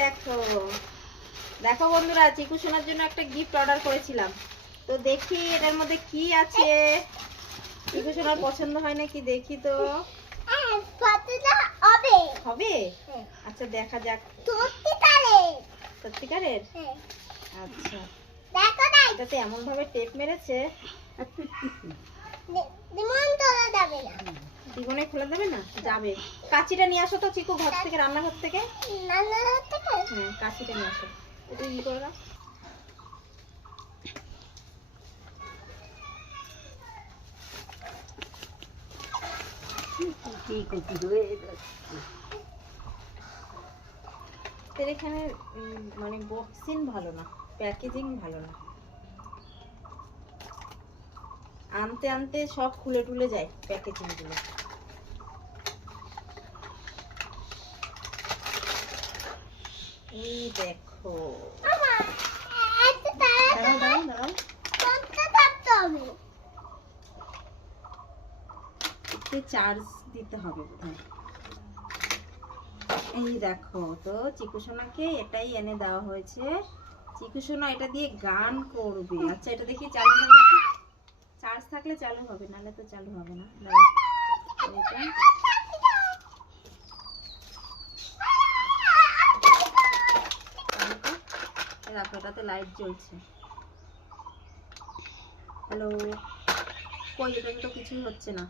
দেখো দেখো বন্ধুরা, চিকু সোনার জন্য একটা গিফট অর্ডার করেছিলাম। তো দেখি এটার মধ্যে কি আছে। চিকু সোনার পছন্দ হয় নাকি দেখি তো। হবে? আচ্ছা দেখা যাক। সত্যিকারের? আচ্ছা এটাতে এমন ভাবে টেপ মেরেছে, জীবনে খোলা যাবে না। যাবে। কাঁচিটা নিয়ে আসো তো চিকু, ঘর থেকে, রান্নাঘর থেকে। হ্যাঁ কাঁচিটা নিয়ে আসো। এটা ই করে দাও। এখানে মানে বক্সিং ভালো না, প্যাকেজিং ভালো না। আনতে আনতে সব খুলে টুলে যায় প্যাকেজিং গুলো। এই দেখো, চার্জ দিতে হবে বোধহয়। এই দেখো তো, চিকু সোনাকে এটাই এনে দেওয়া হয়েছে। চিকু সোনা এটা দিয়ে গান করবে। আচ্ছা এটা দেখি চালু হবে নাকি। চার্জ থাকলে চালু হবে, নাহলে তো চালু হবে না। দেখো এটাতে লাইট জ্বলছে। হ্যালো, কই? এটাতে তো কিছুই হচ্ছে না।